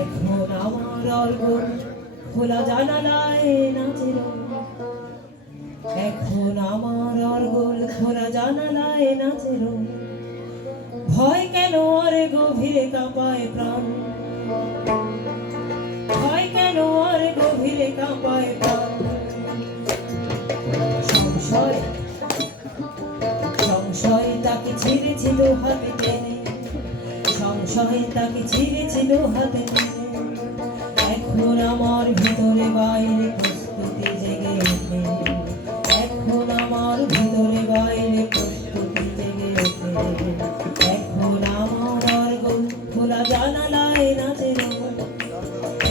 এখন আমার অর্ঘ খোলা জানালায় নাচে রঙ। এখন আমার অর্ঘ খোলা জানালায় নাচে রঙ। ভয় কেন আর গভীরে কাঁপায় প্রাণ, ভয় কেন আর গভীরে কাঁপায় প্রাণ। সংশয় সংশয় তাকে ছিঁড়েছিল হাতে টেনে, সংশয় তাকে ছিঁড়েছিল হাতে টেনে। এখন আমার ভিতরে বাইরে প্রস্তুতি জেগে ওঠে, এখন আমার ভিতরে বাইরে প্রস্তুতি জেগে ওঠে। এখন আমার অর্ঘ খোলা জানালায় নাচে রঙ।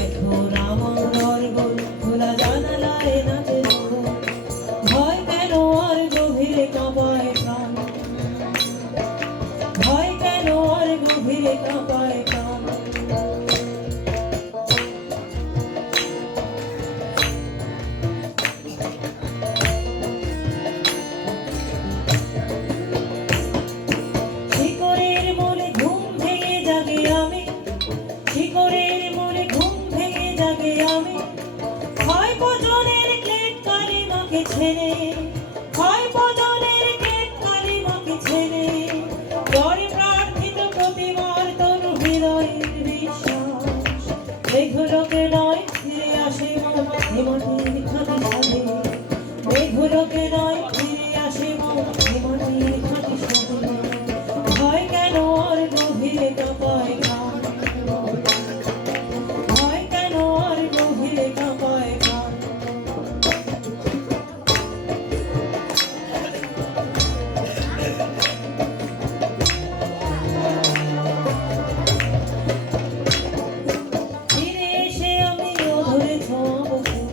এখন আমার অর্ঘ খোলা জানালায় নাচে রঙ। ভয় কেন আর গভীরে কাঁপায় প্রাণ, ভয় কেন আর গভীরে কাঁপায় প্রাণ। শিকড়ের মূলে ঘুম ভেঙে জাগে আমি, শিকড়ের মূলে ঘুম ভেঙে জাগে আমি। হয় ভজনের ক্লেদ কালিমাকে ছেড়ে, হয় ভজনের ক্লেদ কালিমাকে ছেড়ে। পরে প্রার্থিত প্রতিমার তনু হৃদয়ের বিশ্বাস। মেঘলোকে নয় ফিরে আসে মন এ মাটির খাঁটি সাথে, মেঘলোকে নয় ফিরে আসে মন এ মাটির খাঁটি সাথে। ভয় কেন আর গভীরে কাঁপায় প্রাণ, ভয় কেন আর গভীরে কাঁপায় প্রাণ। ফিরে এসে আমি অধরে ছোঁয়াবো ফুল,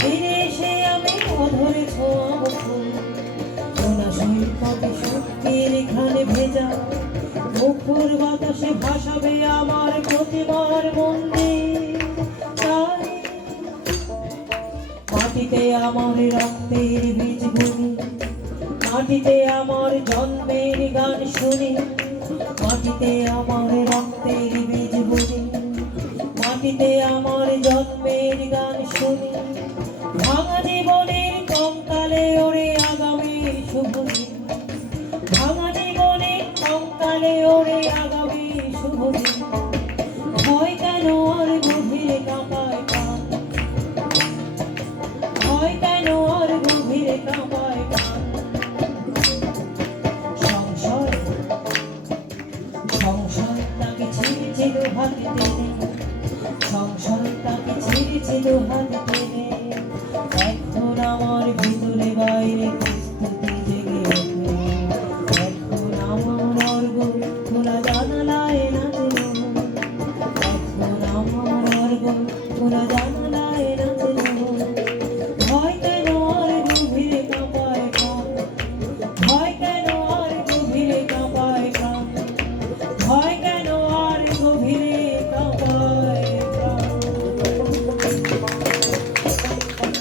ফিরে এসে আমি অধরে ছোঁয়াবো ফুল। সোনা সৈকতে শক্তির ঘানে ভেজা মুখর বাতাসে ভাসাবে আমার প্রতিমার মন্দির। তাই মাটিতে আমার রক্তের বীজ বুনি, মাটিতে আমার জন্মের গান শুনি। মাটিতে আমার রক্তের বীজ বুনি, মাটিতে আমার জন্মের গান শুনি। ভাঙা জীবনের কঙ্কালে ওরে আগামীর শুভ দিন, ভাঙা জীবনের কঙ্কালে ওরে আগামীর শুভ দিন। ভয় কেন আর গভীরে কাঁপায় প্রাণ, ভয় কেন আর গভীরে কাঁপায় প্রাণ। সংশয় সংশয় তাকে ছিঁড়েছিল হাতে টেনে, সংশয় তাকে ছিঁড়েছিল হাতে টেনে। এখন আমার ভিতরে বাইরে প্রস্তুতি জেগে ওঠে, এখন আমার অর্ঘ খোলা জানালায় নাচে রঙ। এখন আমার অর্ঘ খোলা জানালায়